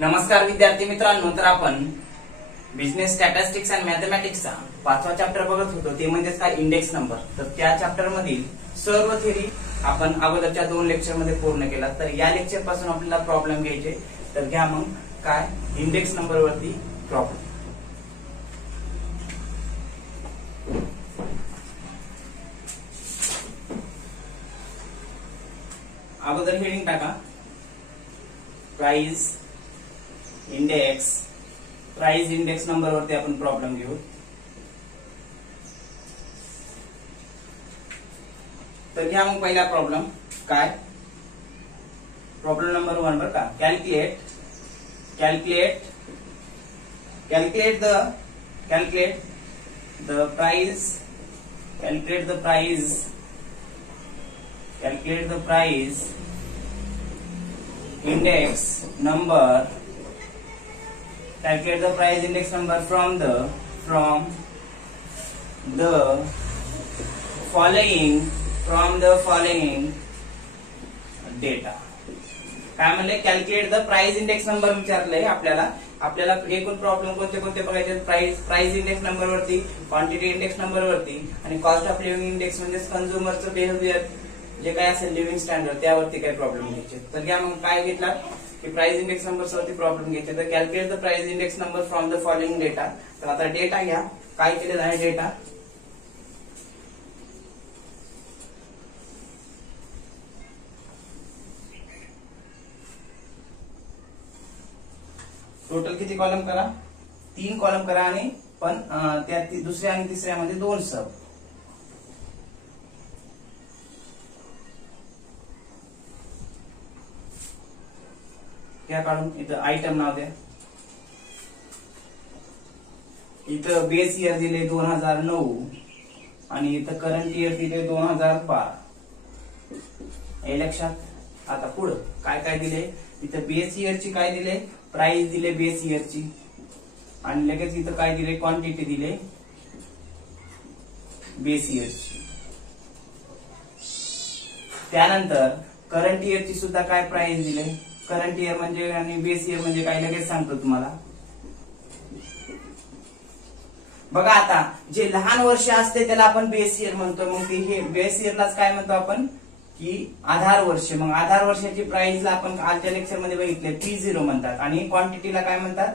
नमस्कार विद्यार्थी मित्रांनो, तर आपण बिझनेस स्टॅटिस्टिक्स अँड मॅथमॅटिक्सचा 5वा चॅप्टर बघत होतो, ते म्हणजेच काय इंडेक्स नंबर. तर त्या चॅप्टर मधील सर्व थेरी आपण अगोदरच्या 2 लेक्चर मध्ये पूर्ण केला. तर या लेक्चर पासून आपल्याला प्रॉब्लेम घ्यायचे. तर घ्या मग काय इंडेक्स नंबर वरती प्रॉब्लेम. अगोदर हेडिंग टाका, प्राइस इंडेक्स नंबर वरती आपण प्रॉब्लेम घेऊ. तर घ्या मग पहिला प्रॉब्लेम. काय प्रॉब्लेम नंबर 1 बर का. Calculate the price index number from the following data. काय म्हणले, calculate the price index number विचारलंय आपल्याला. एकूण प्रॉब्लेम कोणते बघायचे, प्राइस इंडेक्स नंबर वरती, क्वांटिटी इंडेक्स नंबर वरती आणि कॉस्ट ऑफ लिव्हिंग इंडेक्स म्हणजे कन्झ्युमरचं बिहेवियर जे काय असेल लिव्हिंग स्टँडर्ड त्यावरती काही प्रॉब्लेम घ्यायचे. तर घ्या मग काय घेतला की प्राइस इंडेक्स नंबर वरती प्रॉब्लेम घ्यायचे. तर calculate the price index number from the following data. तर आता डेटा घ्या, काय केलेलं आहे डेटा. टोटल किती कॉलम करा, 3 कॉलम करा आणि पण त्या दुसऱ्या आणि तिसऱ्यामध्ये 2 सब. क्या काढून इथं आयटम नाव द्या. इथं बेस इयर दिले 2009 आणि इथं करंट इयर दिले 2012. हे लक्षात. आता पुढं काय काय दिले, इथं बेस इयरची काय दिले, प्राइस दिले बेस इयरची आणि लगेच इथं काय दिले, क्वांटिटी दिले बेस इयरची. त्यानंतर करंट इयरची सुद्धा काय प्राइस दिले. करंट इयर म्हणजे आणि बेस इयर म्हणजे काय लगेच सांगतो तुम्हाला. बघा आता जे लहान वर्ष असते त्याला आपण बेस इयर म्हणतो. मग हे बेस इयरलाच काय म्हणतो आपण की आधार वर्ष. मग आधार वर्षाची प्राइसला आपण आजच्या लेक्चर मध्ये बघितले P0 म्हणतात आणि क्वांटिटीला काय म्हणतात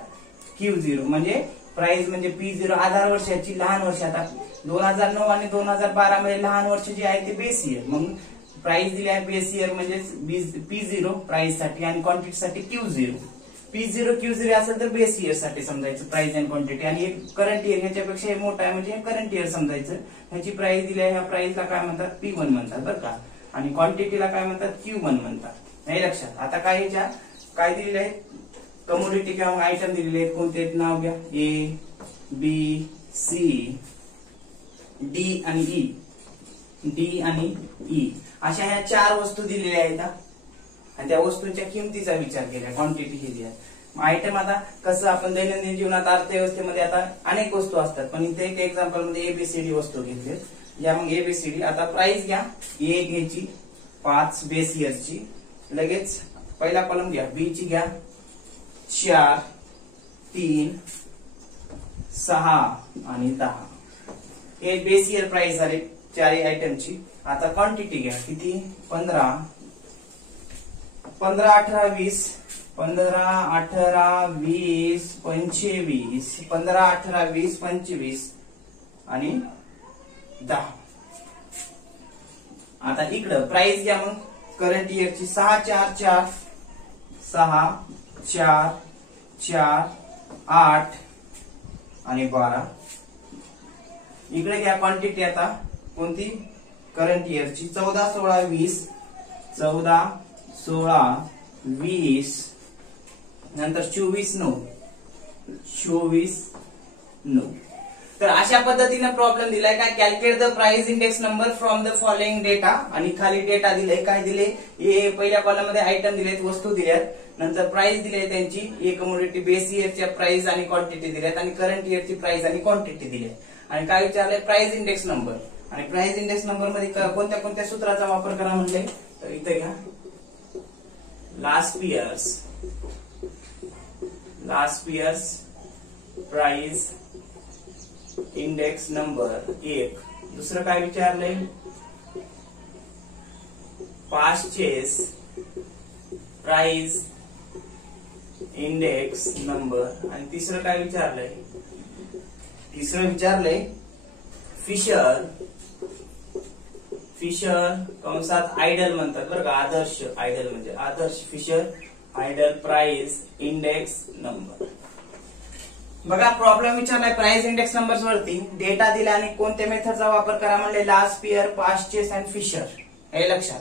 Q0. म्हणजे प्राइस म्हणजे P0 आधार वर्षाची लहान वर्ष. आता 2009 आणि 2012 मध्ये लहान वर्ष जे आहे ते बेस इयर. मग प्राइस दिली आहे बेस इयर म्हणजे P0 प्राइस साठी आणि क्वांटिटी साठी Q0. P0 Q0 असेल तर बेस इयर साठी समजायचं प्राइस अँड क्वांटिटी. आणि करंट इयर ह्याच्यापेक्षा हे मोठा आहे म्हणजे करंट इयर समजायचं. ह्याची प्राइस दिली आहे, ह्या प्राइसला काय म्हणतात P1 म्हणतात बरं का. आणि क्वांटिटीला काय म्हणतात Q1 म्हणतात. नाही लक्षात. आता काय ह्याच्या काय दिलेले आहेत, कमोडिटी किंवा आयटम दिलेले आहेत. कोणते नाव घ्या, A B C D आणि E अशा ह्या 4 वस्तू दिलेल्या आहेत आणि त्या वस्तूंच्या किमतीचा विचार केला, क्वांटिटी केली आहे. आयटम आता कसं आपण दैनंदिन जीवनात अर्थव्यवस्थेमध्ये आता अनेक वस्तू असतात, पण इथे एक एक्झाम्पल मध्ये ABCD वस्तू घेतली. या मग ABCD. आता प्राइस घ्या, A घ्यायची 5 बेस इयरची. लगेच पहिला कॉलम घ्या, B ची घ्या 4 3 6 आणि 10. हे बेस इयर प्राइस झाले 4 आयटमची. आता क्वांटिटी घ्या, किती 15 18 20 15 18 20 25 15 18 20 25 आणि 10. आता इकडं प्राइस घ्या मग करंट इयरची 6 4 4 6 4 4 8 आणि 12. इकडे घ्या क्वांटिटी आता कोणती करंट इयरची 14 16 20 14 16 20 नंतर 24 9. तर अशा पद्धतीने प्रॉब्लेम दिलाय. काय calculate the price index number from the following data. आणि खाली डेटा दिले, काय दिले, हे पहिल्या कॉलम मध्ये आयटम दिलेत, वस्तू दिल्यात. नंतर प्राइस दिली त्यांची, एक कमोडिटी बेस इयरच्या प्राइस आणि क्वांटिटी दिल्यात आणि करंट इयरची प्राइस आणि क्वांटिटी दिली. आणि काय विचारलंय, प्राइस इंडेक्स नंबर. आणि प्राइस इंडेक्स नंबर मध्ये कोणत्या कोणत्या सूत्राचा वापर करा म्हणले, तर इथे घ्या last years last years price index number 1. दुसरं काय विचारलंय, पास्टचेस प्राइस इंडेक्स नंबर. आणि तिसरं काय विचारलंय, तिसरं विचारलंय फिशर कंसात आयडल म्हणतात बरं का, आदर्श आयडल म्हणजे आदर्श Fisher ideal price index number. बघा प्रॉब्लेम विचारलाय प्राइस इंडेक्स नंबर्स वरती, डेटा दिला आणि कोणत्या मेथडचा वापर करा म्हणले, last year, Paasche's and Fisher. हे लक्षात.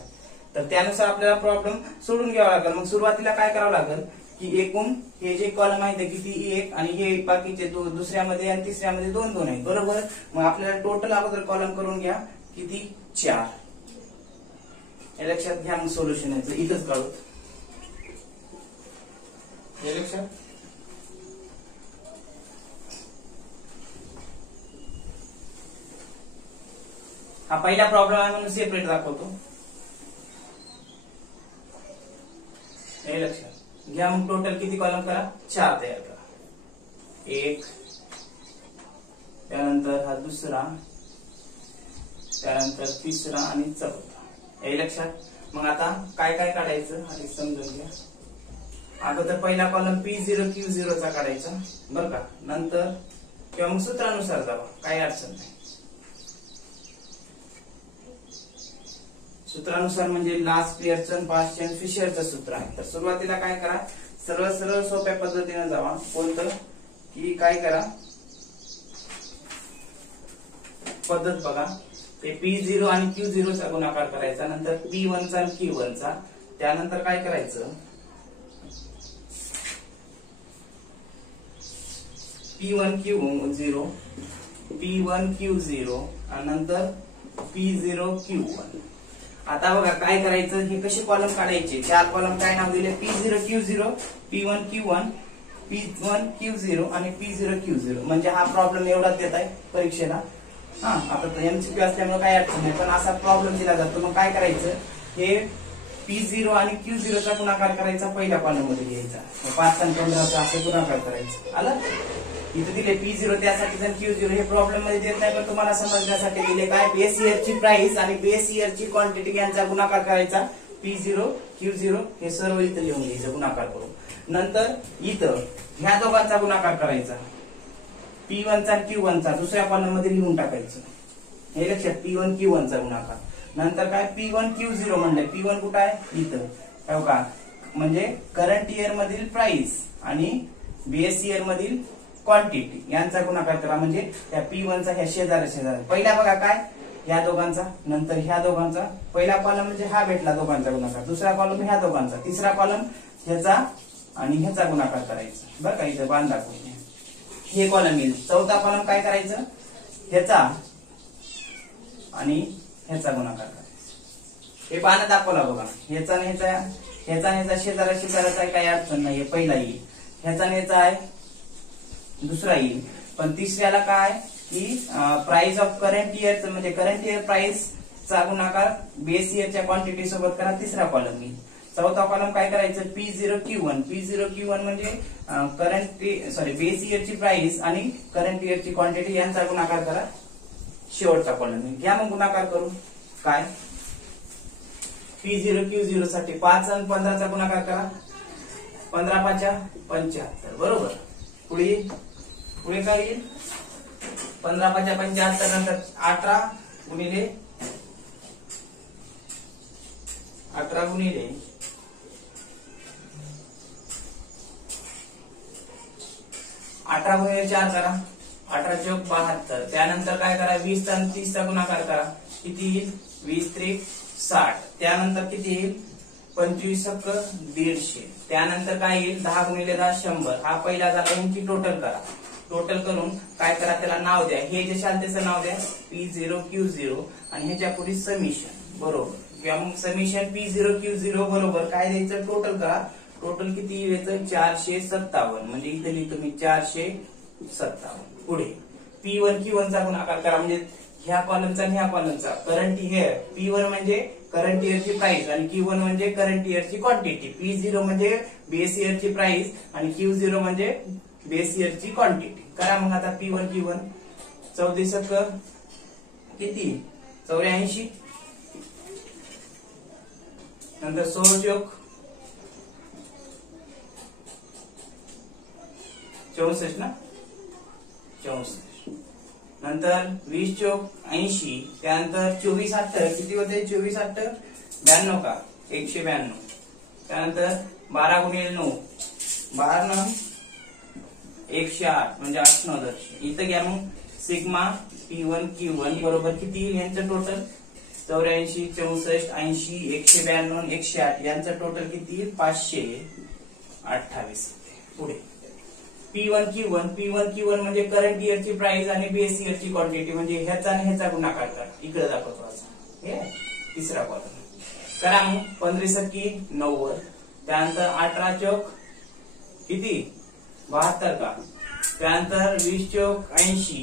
तर त्यानुसार आपल्याला प्रॉब्लेम सोडून घ्यावा लागेल. मग सुरुवातीला काय करावं लागेल की एकूण हे जे कॉलम आहे ते किती 1 आणि हे बाकीचे दुसऱ्यामध्ये आणि तिसऱ्यामध्ये 2 आहेत बरोबर. मग आपल्याला टोटल अगोदर कॉलम करून घ्या किती 4. हे लक्षात घ्या. मग सोल्युशन याचं इथंच काढू. हे लक्षात. हा पहिला प्रॉब्लेम आहे म्हणून सेपरेट दाखवतो. हे लक्षात घ्या. मग टोटल किती कॉलम करा, 4 तयार करा. 1, त्यानंतर हा दुसरा, त्यानंतर तिसरा आणि चौथा. हे लक्षात. मग आता काय काय काढायचं आधी समजून घ्या. अगोदर पहिला कॉलम P0 Q0 चा काढायचा बरं का. नंतर किंवा मग सूत्रानुसार जावा, काही अडचण नाही. सूत्रानुसार म्हणजे लास्ट इयरचं, पास्टचं आणि फिशरचं सूत्र आहे. तर सुरुवातीला काय करा, सरळ सरळ सोप्या पद्धतीने जावा. कोणतं की काय करा, पद्धत बघा. ते P0 आणि Q0 चा गुणाकार करायचा, नंतर P1 चा आणि Q1 चा. त्यानंतर काय करायचं, P1 Q0 आणि नंतर P0 Q1. आता बघा काय करायचं, हे कसे कॉलम काढायचे. 4 कॉलम काय नाव दिले, P0 Q0, P1 Q1, P1 Q0 आणि P0 Q0. म्हणजे हा प्रॉब्लेम एवढाच देत आहे परीक्षेला. आता एमसीक्यू असल्यामुळे काय अडचण नाही, पण असा प्रॉब्लेम दिला जातो. मग काय करायचं, हे P0 आणि Q0 चा गुणाकार करायचा, पहिल्या कॉलम मध्ये घ्यायचा. 5 आणि 15 चा असे गुणाकार करायचं. आलं. इथे दिले P0 त्यासाठी आणि Q0 हे प्रॉब्लेम मध्ये देत नाही, पण तुम्हाला समजण्यासाठी दिले काय, बेस इयरची प्राइस आणि बेस इयरची क्वांटिटी यांचा गुणाकार करायचा. P0 Q0 हे सर्व इथं लिहून घ्यायचं गुणाकार करून. नंतर इथं ह्या दोघांचा गुणाकार करायचा, P1 चा Q1 चा दुसऱ्या कॉलम मध्ये लिहून टाकायचं. हे लक्षात, P1 Q1 चा गुणाकार. नंतर काय P1 Q0 म्हणलंय, P1 कुठं आहे इथं, का म्हणजे करंट इयर मधील प्राइस आणि बेस इयर मधील क्वांटिटी यांचा गुणाकार करा. म्हणजे त्या P1 चा ह्या शेजारी पहिला बघा काय, ह्या दोघांचा, नंतर ह्या दोघांचा. पहिला कॉलम म्हणजे हा भेटला दोघांचा गुणाकार, दुसरा कॉलम ह्या दोघांचा, तिसरा कॉलम ह्याचा आणि ह्याचा गुणाकार करायचा बरं का. इथं बांध दाखवून हे कॉलम येईल. चौथा कॉलम काय करायचं, ह्याचा आणि ह्याचा गुणाकार करायचा. हे बाण दाखवला बघा, ह्याचा आणि ह्याचा शेजाराचा आहे, काही अडचण नाही. पहिला येईल, ह्याचा ह्याचा आहे, दुसरा येईल. पण तिसऱ्याला काय की प्राइस ऑफ करंट इयर, म्हणजे करंट इयर प्राइस चा गुणाकार बेस इयरच्या क्वांटिटी सोबत करा, तिसरा कॉलम येईल. चौथा कॉलम काय करायचं, P0 Q1 म्हणजे बेस इयरची प्राइस आणि करंट इयरची क्वांटिटी यांचा गुणाकार करा, शेवटचा कॉलम येईल. घ्या मग गुणाकार करू. काय P0 Q0 साठी 5 आणि 15 चा गुणाकार करा, 15 5 75 बरोबर. पुढे काय येईल, 15 5 75 नंतर 18 गुणिले 18 गुणिले 4 करा, 18 चौक 72. त्यानंतर काय करा, 20 आणि 30 चा गुणाकार करा, किती येईल, 20 त्रिक 60. त्यानंतर किती येईल, 25 सक्क 150. त्यानंतर काय येईल, 10 गुणिले 10 100. हा पहिला झाला. यांची टोटल करा. टोटल करून काय करा, त्याला नाव द्या. हे जे शाल त्याचं नाव द्या P0 Q0 आणि ह्याच्या पुढे समिशन बरोबर. किंवा मग समिशन P0 Q0 बरोबर काय द्यायचं, टोटल करा. टोटल किती यायचं, 457. म्हणजे इथे लिहितो मी 457. पुढे P1 Q1 चा गुणाकार करा, म्हणजे ह्या कॉलमचा आणि ह्या कॉलमचा. करंट इयर P1 म्हणजे करंट इयरची प्राइस आणि Q1 म्हणजे करंट इयरची क्वांटिटी. P0 म्हणजे बेस इयरची प्राइस आणि Q0 म्हणजे बेस इयरची क्वांटिटी. करा मग आता P1 Q1 14 किती 84 नंतर 16 चौक 64 ना 64 नंतर 20 चौक 80 त्यानंतर 24 8 किती होते 24 8 92 का 192 त्यानंतर 12 गुणिले 9 12 108 म्हणजे 8 9 10 इथं घ्या मग सिग्मा P1 Q1 बरोबर किती यांचं टोटल 84 64 80 192 108 यांचं टोटल किती 528. पुढे P1 Q1 म्हणजे करंट इयरची प्राइस आणि बेस इयरची क्वांटिटी म्हणजे ह्याचा आणि ह्याचा गुणाकार करा. इकडे दाखवतो असं तिसरा कॉलम करा मग 15 90 त्यानंतर 18 चौक किती 72 का त्यानंतर 20 चौक 80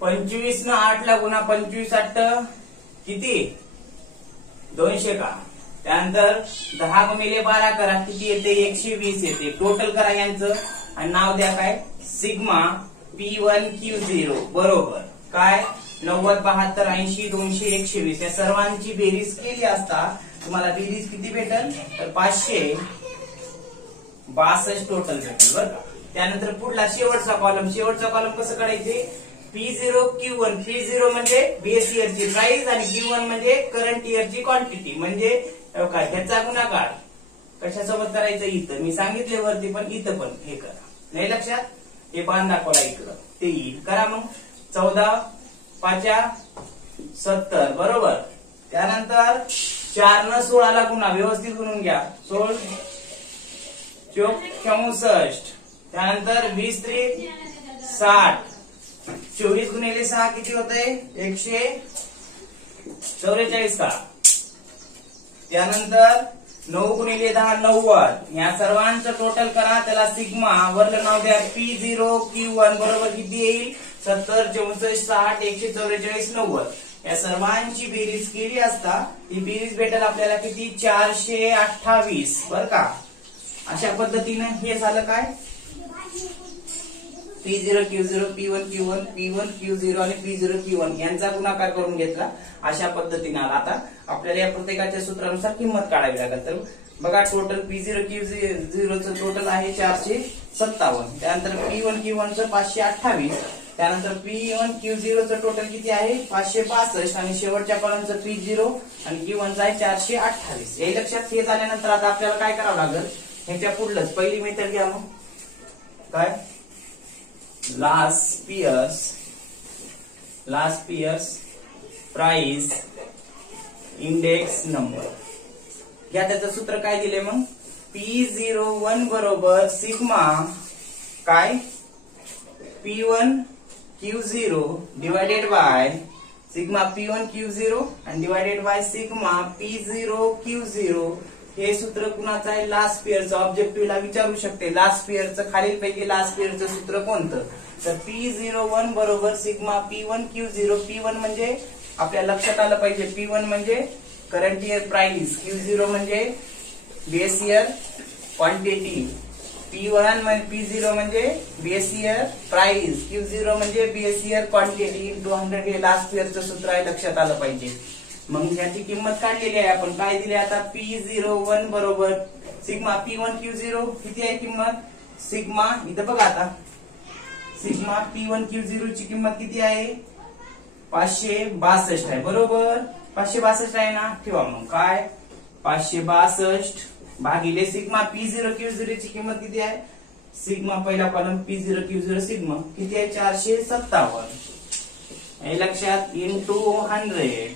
25 न 8 ला गुणा 25 8 किती 200 का त्यानंतर 10 गुणिले 12 करा किती येते 120 येते. टोटल करा यांचं आणि नाव द्या काय सिग्मा P1 Q0 बरोबर काय 90 72 80 200 120 या सर्वांची बेरीज केली असता तुम्हाला बेरीज किती भेटेल तर 562 टोटल भेटेल बरं का. त्यानंतर पुढला शेवटचा कॉलम कसं काढायचे P0 Q1 म्हणजे बेस इयरची प्राइस आणि Q1 म्हणजे करंट इयरची क्वांटिटी म्हणजे ह्याचा गुणाकार कशासोबत करायचं इथं मी सांगितले वरती पण इथं पण हे करा नाही लक्षात हे बाण दाखवला इकडं ते येईल. करा मग 14 5 70 बरोबर त्यानंतर 4 न 16 ला गुणा व्यवस्थित गुणून घ्या 16 चौक 64 त्यानंतर 20 3 60 24 गुणिले 6 किती होते 144 का त्यानंतर 9 गुणिले 10 90 या सर्वांचं टोटल करा त्याला सिग्मा वरलं नाव द्या P0 Q1 बरोबर किती येईल 70 64 60 144 90 या सर्वांची बेरीज केली असता ही बेरीज भेटेल आपल्याला किती 428 बर का. अशा पद्धतीने हे झालं काय P0 Q0 P1 Q1 P1 Q0 आणि P0 Q1 यांचा गुणाकार करून घेतला अशा पद्धतीने आला. आता आपल्याला या प्रत्येकाच्या सूत्रानुसार किंमत काढावी लागेल. तर बघा टोटल P0 Q0 चं टोटल आहे 457 त्यानंतर P1 Q1 चं 528 त्यानंतर P1 Q0 चं टोटल किती आहे 562 आणि शेवटच्या कॉलमचं P0 आणि Q1 चं आहे 428. हे लक्षात हे झाल्यानंतर आता आपल्याला काय करावं लागेल ह्याच्या पुढलंच पहिली मेथड घ्या मग काय Laspeyres price index number घ्या. त्याचं सूत्र काय दिले मग P01 बरोबर सिग्मा काय P1 Q0 divided by sigma P1 Q0 आणि divided by sigma P0 Q0. हे सूत्र कुणाचं आहे लास्ट पियरचं ऑब्जेक्टिव्हला विचारू शकते लास्ट पियरचं खालीलपैकी लास्ट पियरचं सूत्र कोणतं तर P01 बरोबर सिग्मा P1 Q0 P1 म्हणजे आपल्या लक्षात आलं पाहिजे P1 म्हणजे करंट इयर प्राइस Q0 म्हणजे base year quantity P1 P0 म्हणजे बेस इयर प्राइस Q0 म्हणजे बेस इयर क्वांटिटी × 100 हे लास्ट पियरचं सूत्र आहे लक्षात आलं पाहिजे. मग याची किंमत काढलेली आहे आपण काय दिले आता P01 बरोबर सिग्मा P1 Q0 किती आहे किंमत सिग्मा इथं बघा आता सिग्मा P1 Q0 ची किंमत किती आहे 562 आहे बरोबर 562 आहे ना ठेवा मग काय 562 भागिले सिग्मा P0 Q0 ची किंमत किती आहे सिग्मा पहिला कॉलम P0 Q0 सिग्मा किती आहे 457 हे लक्षात इंटू 100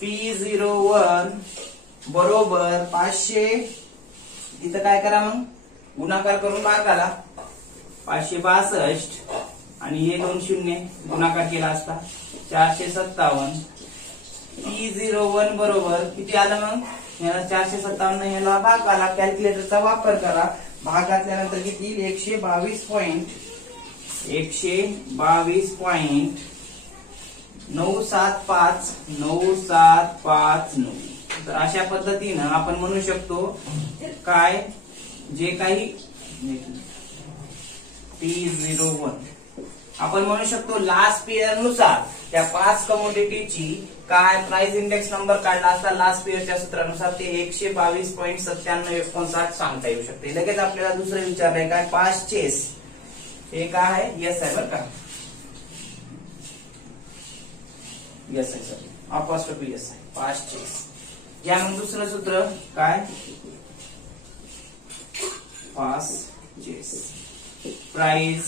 P01 बरोबर 500 इथं काय करा मग गुणाकार करून भागाला 562 आणि हे 2 शून्य गुणाकार केला असता 457 P01 बरोबर किती आलं मग याला 457 याला भाग आला कॅल्क्युलेटरचा वापर करा भाग घातल्यानंतर किती 122.122 9759. तर अशा पद्धतीनं आपण म्हणू शकतो काय जे काही P01 आपण म्हणू शकतो लास्ट पिरियड नुसार त्या 5 कमोडिटीची काय प्राइस इंडेक्स नंबर काढला असता लास्ट पिरियडच्या सूत्रानुसार ते 122.9759 सांगता येऊ शकते. लगेच आपल्याला दुसरं विचारलंय काय पास्ट चेस हे काय आहे यस आहे बरं का यस आहे सर अपॉस्ट्रोफी यस आहे पास्ट चेस. या मग दुसरं सूत्र काय Paasche's price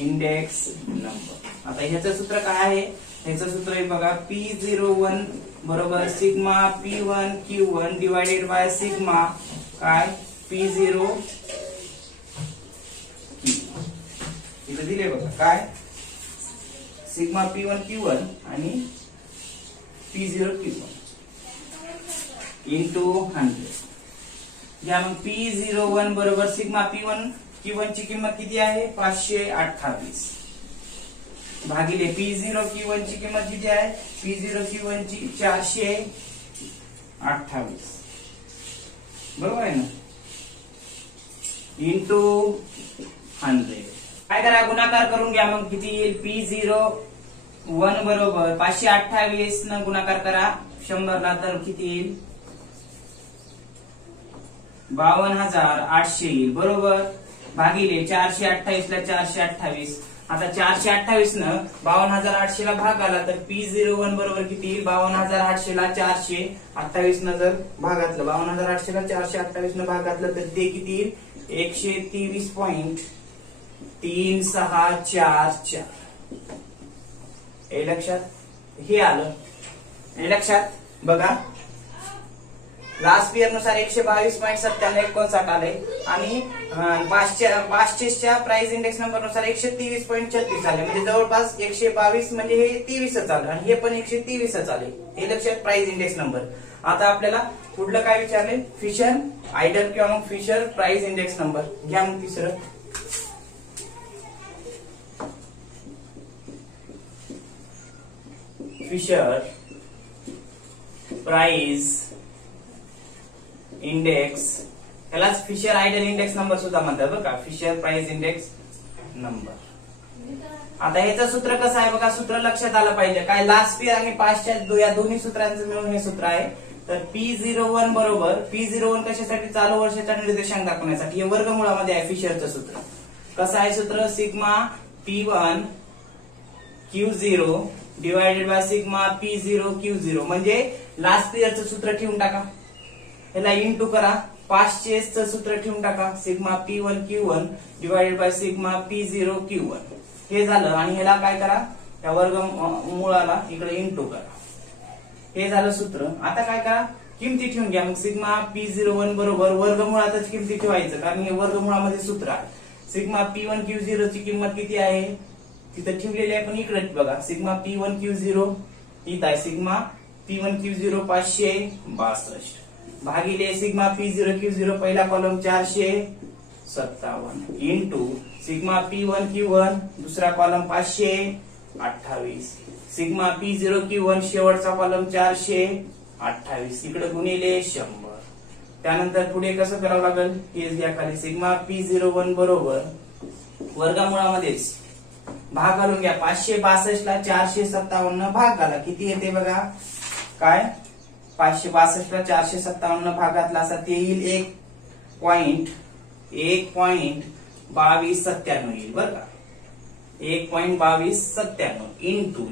index number. आता ह्याचं सूत्र काय आहे ह्याचं सूत्र आहे बघा P01 बरोबर sigma P1 Q1 divided by sigma काय P0 इथं दिले बघा काय सिग्मा P1 Q1 आणि P0 Q1 इंटू 100. या मग P01 बरोबर सिग्मा P1 Q1 ची किंमत किती आहे 528 भागिले P0 Q1 ची किंमत किती आहे P0 Q1 ची 428 बरोबर आहे ना इंटू 100. काय करा गुणाकार करून घ्या मग किती येईल P01 बरोबर 528 न गुणाकार करा 100 ला तर किती येईल 52,800 येईल बरोबर भागिले 428 ला 428. आता 428 न 52,800 ला भाग आला तर P01 बरोबर किती येईल 52,800 ला 428 न जर भागातलं 52,800 ला 428 न भागातलं तर ते किती येईल 123.3644. हे लक्षात हे आलं हे लक्षात बघा लास्ट इयर नुसार 122.9759 आले आणि पाचशेच्या प्राइस इंडेक्स नंबर नुसार 123.36 आले म्हणजे जवळपास 122 म्हणजे हे 23 आलं आणि हे पण 123 आले. हे लक्षात प्राइस इंडेक्स नंबर. आता आपल्याला पुढलं काय विचारले फिशर आयडल किंवा मग फिशर प्राइस इंडेक्स नंबर घ्या मग तिसरं फिशर प्राइस इंडेक्स यालाच फिशर आयडल इंडेक्स नंबर सुद्धा म्हणतात बरं का फिशर प्राइस इंडेक्स नंबर. आता ह्याचं सूत्र कसं आहे बघा सूत्र लक्षात आलं पाहिजे काय लास्ट इयर आणि पास्टच्या या दोन्ही सूत्रांचं मिळून हे सूत्र आहे. तर P01 बरोबर P01 कशासाठी चालू वर्षाचा निर्देशांक दाखवण्यासाठी हे वर्गमूळामध्ये आहे फिशरचं सूत्र. कसं आहे सूत्र sigma P1 Q0 divided by sigma P0 Q0 म्हणजे लास्ट इयरचं सूत्र ठेवून टाका ह्याला इंटू करा पास्ट चेसचं सूत्र ठेवून टाका sigma P1 Q1 divided by sigma P0 Q1 हे झालं आणि ह्याला काय करा त्या वर्गमूळाला इकडे इंटू करा हे झालं सूत्र. आता काय करा किमती ठेवून घ्या मग सिग्मा P01 बरोबर वर्गमूळातच किमती ठेवायचं कारण हे वर्गमूळामध्ये सूत्र आहे. सिग्मा P1 Q0 ची किंमत किती आहे तिथं ठेवलेली आहे पण इकडे बघा सिग्मा P1 Q0 इथं आहे सिग्मा P1 Q0 562 भागिले सिग्मा P0 Q0 पहिला column 457 into sigma P1 Q1 दुसरा कॉलम 528 सिग्मा P0 Q1 शेवटचा कॉलम 428 इकडे गुणिले 100. त्यानंतर पुढे कसं करावं लागेल हेच घ्या खाली सिग्मा P01 बरोबर वर्गमूळामध्येच भाग घालून घ्या 562 ला 457 भाग घाला किती येते बघा काय 562 ला 457 भाग घातला असा ते येईल 1.2297 येईल बरं का 1.2297 इंटू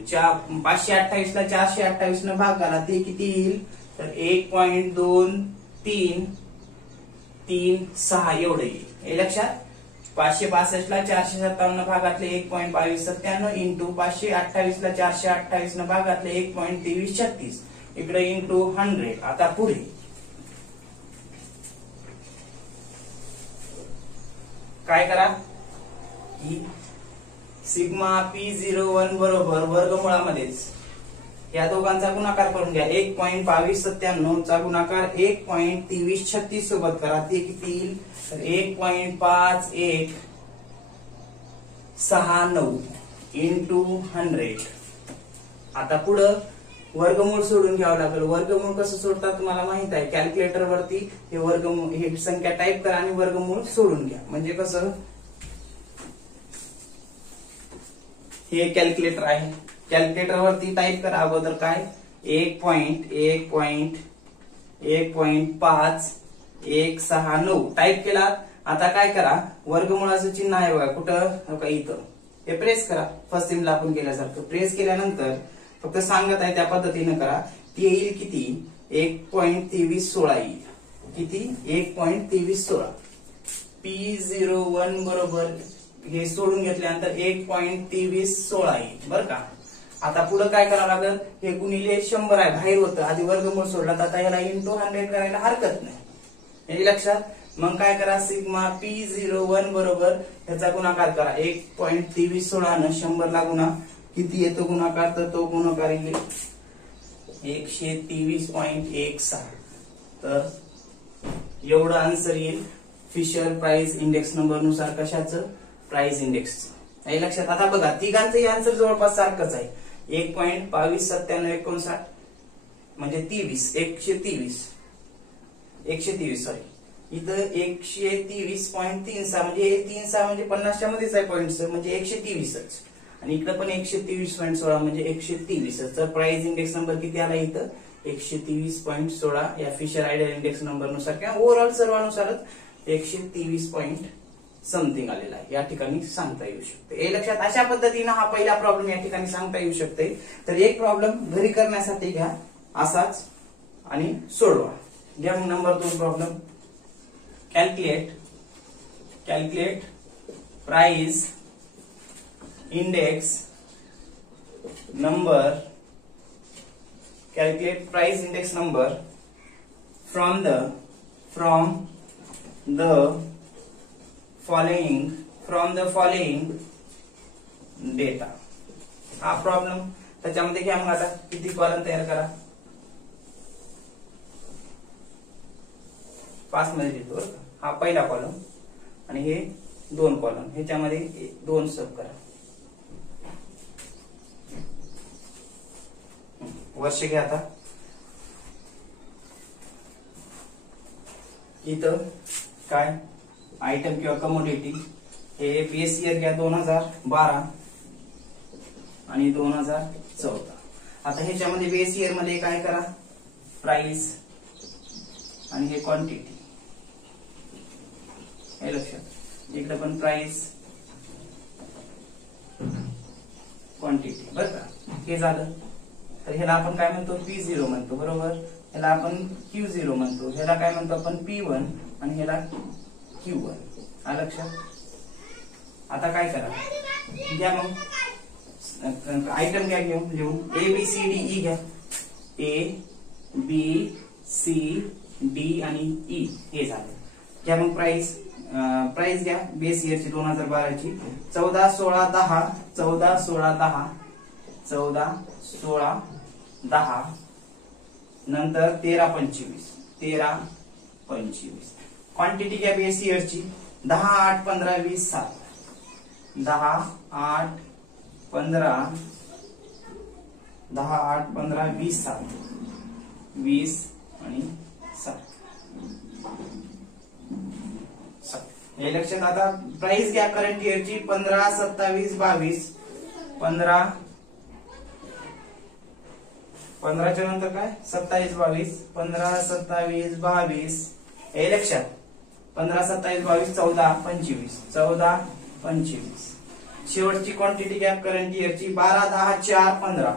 528 ला 428 न भाग घाला ते किती येईल तर 1.2336 एवढं येईल. हे लक्षात 562 ला 457 भागातले 1.2297 इंटू 528 ला 428 न भागातले 1.2336 इकडे इंटू 100. आता पुढे काय करा सिग्मा P01 बरोबर वर्गमूळामध्येच या दोघांचा गुणाकार करून घ्या 1.2297 चा गुणाकार 1.2336 सोबत करा ते किती येईल 1.5169 इंटू 100 आता पुढं वर्गमूळ सोडून घ्यावं लागेल. वर्गमूळ कसं सोडतात तुम्हाला माहित आहे. कॅल्क्युलेटर वरती हे वर्गमूळ हे संख्या टाईप करा आणि वर्गमूळ सोडून घ्या. म्हणजे कसं, हे कॅल्क्युलेटर आहे. कॅल्क्युलेटर वरती टाईप करा अगोदर काय 1.1.5.169 टाईप केला. आता काय करा, वर्गमुळाचं चिन्ह आहे बघा कुठं इथं, हे प्रेस करा. फर्स्ट सिमला आपण केल्यासारखं प्रेस केल्यानंतर फक्त सांगत आहे त्या पद्धतीने करा. ती येईल किती 1.2316 येईल. किती 1.2316. P01 बरोबर हे सोडून घेतल्यानंतर 1.2316 येईल बरं का. आता पुढे काय करावं लागेल, हे गुणिले 100 आहे बाहेर होतं, आधी वर्गमूळ सोडला तर आता याला इंटू 100 करायला हरकत नाही. हे लक्षात. मग काय करा, सिग्मा P01 बरोबर ह्याचा गुणाकार करा 1.2316 न 100 ला गुणा किती येतो गुणाकार, तर तो गुणाकार येईल 123.16. तर एवढं आन्सर येईल फिशर प्राइस इंडेक्स नंबर नुसार. कशाचं, प्राइस इंडेक्स. हे लक्षात. आता बघा तिघांचंही आन्सर जवळपास सारखंच आहे. 1.229759 म्हणजे 123 सॉरी, इथं 123.36 म्हणजे 36 म्हणजे 50च्या मध्येच आहे पॉईंट म्हणजे 123च, आणि इकडे पण 123.16 म्हणजे 123. तर प्राइस इंडेक्स नंबर किती आला इथं 123.16. या फिशर आयडियल इंडेक्स नंबर नुसार किंवा ओव्हरऑल सर्वानुसारच 123 पॉईंट समथिंग आलेला आहे या ठिकाणी सांगता येऊ शकते. हे लक्षात. अशा पद्धतीने हा पहिला प्रॉब्लेम या ठिकाणी सांगता येऊ शकते. तर एक प्रॉब्लेम घरी करण्यासाठी घ्या असाच आणि सोडवा. घ्या मग number 2 problem. Calculate price index number from the following data. हा प्रॉब्लेम त्याच्यामध्ये घ्या. मग आता किती कॉलम तयार करा, 5 मध्ये देतो. हा पहिला कॉलम आणि हे 2 कॉलम, ह्याच्यामध्ये 2 सब करा. वर्ष घ्या. आता इथं काय आयटम किंवा कमोडिटी, हे बेस इयर घ्या 2012 आणि 2014. आता ह्याच्यामध्ये बेस इयर मध्ये काय करा, प्राइस आणि हे क्वांटिटी. हे लक्षात. इकडे पण प्राइस क्वांटिटी बरं का. हे झालं. तर ह्याला आपण काय म्हणतो P0 म्हणतो बरोबर. ह्याला आपण Q0 म्हणतो. ह्याला काय म्हणतो आपण P1 आणि ह्याला Q1. आलं लक्षात. आता काय करा, घ्या मग आयटम घ्या घेऊन ABCDE घ्या. ABCD आणि E हे झालं. घ्या मग प्राइस घ्या बेस इयरची 2012 ची 14 16 10 14 16 10 14 16 10 नंतर 13 25. क्वांटिटी घ्या बेस इयरची 10 8 15 20 7 10 8 15 20 7 20 आणि 7. हे लक्षात. आता प्राइस घ्या करंट इयरची 15 27 22 15च्या नंतर काय 27 22 15 27 22. हे लक्षात. 15 27 22 14 25. शेवटची क्वांटिटी घ्या करंट इयरची 12 10 4 15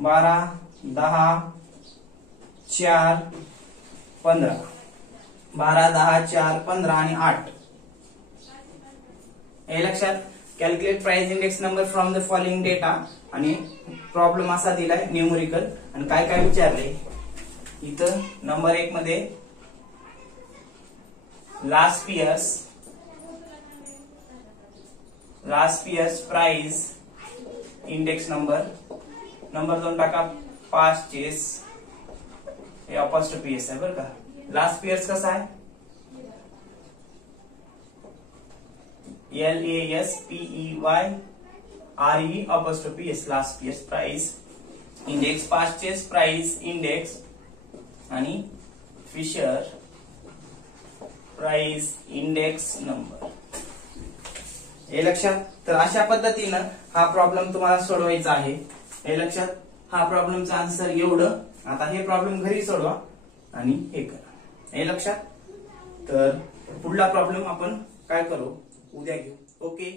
12 10 4 15 12 10 4 15 आणि 8. हे लक्षात. Calculate price index number from the following data. आणि प्रॉब्लेम असा दिलाय न्यूमेरिकल. आणि काय काय विचारले इथं नंबर 1 मध्ये last years price index number 2 टाका पास्टेस. हे अपॉस्ट्रोफी एस आहे बरं का. लास्ट इयर्स कसा आहे LASPEYRE apostrophe S. Last years price index purchase price index आणि फिशर प्राइस इंडेक्स नंबर, हे लक्षात. तर अशा पद्धतीनं हा प्रॉब्लेम तुम्हाला सोडवायचा आहे, हे लक्षात. हा प्रॉब्लेमचा आन्सर एवढं. आता हे प्रॉब्लेम घरी सोडवा आणि हे करा, हे लक्षात. तर पुढला प्रॉब्लेम आपण काय करू, उद्या घेऊ. ओके.